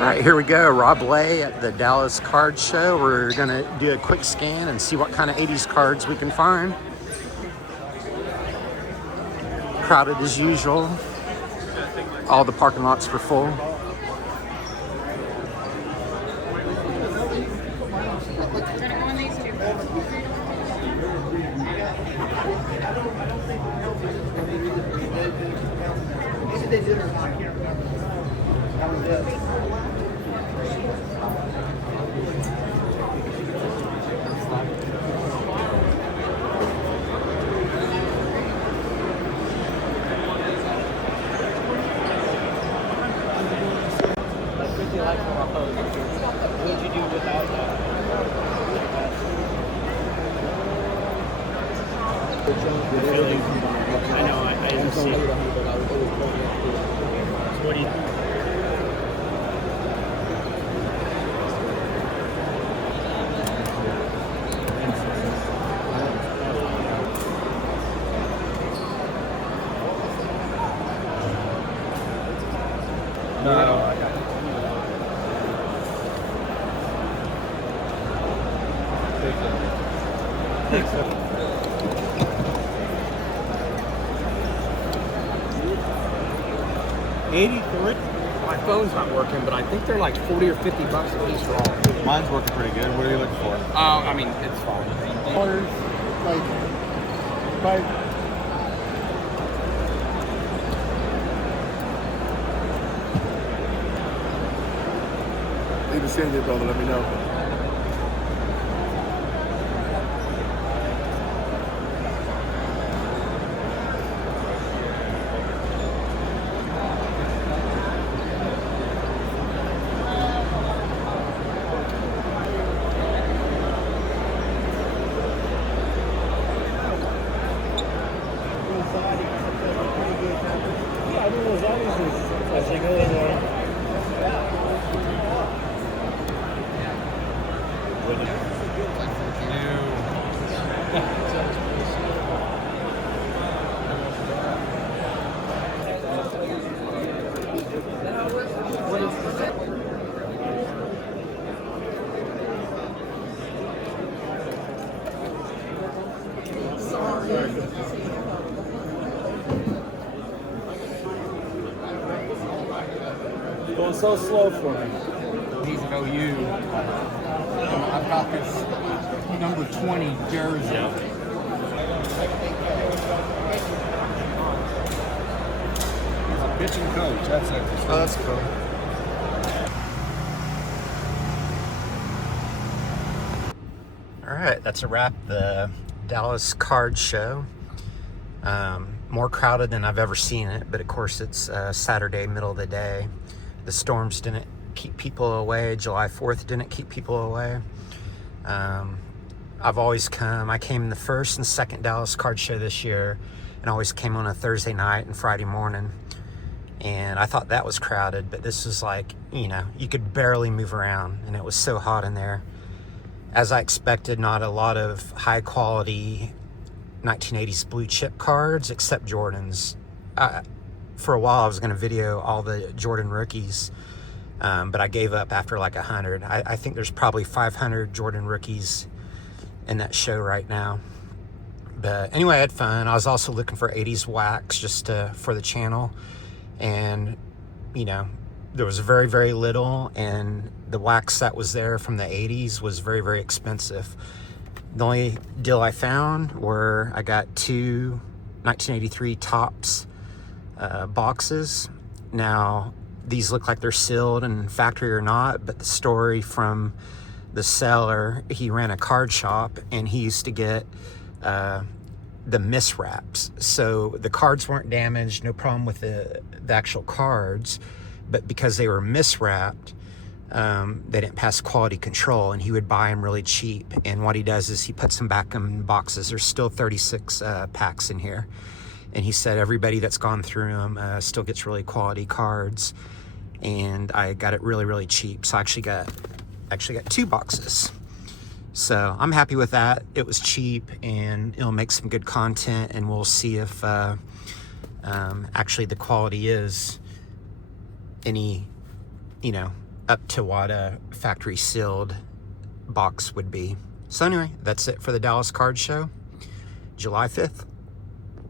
All right, here we go. Rob Lay at the Dallas Card Show. We're gonna do a quick scan and see what kind of 80s cards we can find. Crowded as usual. All the parking lots were full. What'd you do without that? I know, I didn't see it. What do you... No, I don't. 83. My phone's not working, but I think they're like 40 or 50 bucks a piece for all. Mine's working pretty good. What are you looking for? I mean, it's fine. Leave a send it, brother. Let me know. Going so slow for me. He's an OU. I've got this number 20 jersey. He's a pitching coach. That's actually. Oh, that's cool. All right, that's a wrap. The Dallas Card Show. More crowded than I've ever seen it, but of course it's Saturday, middle of the day. The storms didn't keep people away. July 4th didn't keep people away. I've always come. I came the first and second Dallas Card Show this year, and always came on a Thursday night and Friday morning. And I thought that was crowded, but this was like, you know, you could barely move around, and it was so hot in there. As I expected, not a lot of high quality 1980s blue chip cards, except Jordans. For a while I was going to video all the Jordan rookies, but I gave up after like 100. I think there's probably 500 Jordan rookies in that show right now. But anyway, I had fun. I was also looking for 80s wax just for the channel, and you know, there was very, very little, and the wax that was there from the 80s was very, very expensive. The only deal I found were I got two 1983 Topps boxes. Now, these look like they're sealed and factory or not, but the story from the seller, he ran a card shop and he used to get the miswraps. So the cards weren't damaged, no problem with the actual cards, but because they were miswrapped, they didn't pass quality control, and he would buy them really cheap. And what he does is he puts them back in boxes. There's still 36 packs in here. And he said everybody that's gone through them still gets really quality cards. And I got it really, really cheap. So I actually got 2 boxes. So I'm happy with that. It was cheap, and it'll make some good content, and we'll see if actually the quality is any, up to what a factory sealed box would be. So anyway, that's it for the Dallas Card Show, July 5th.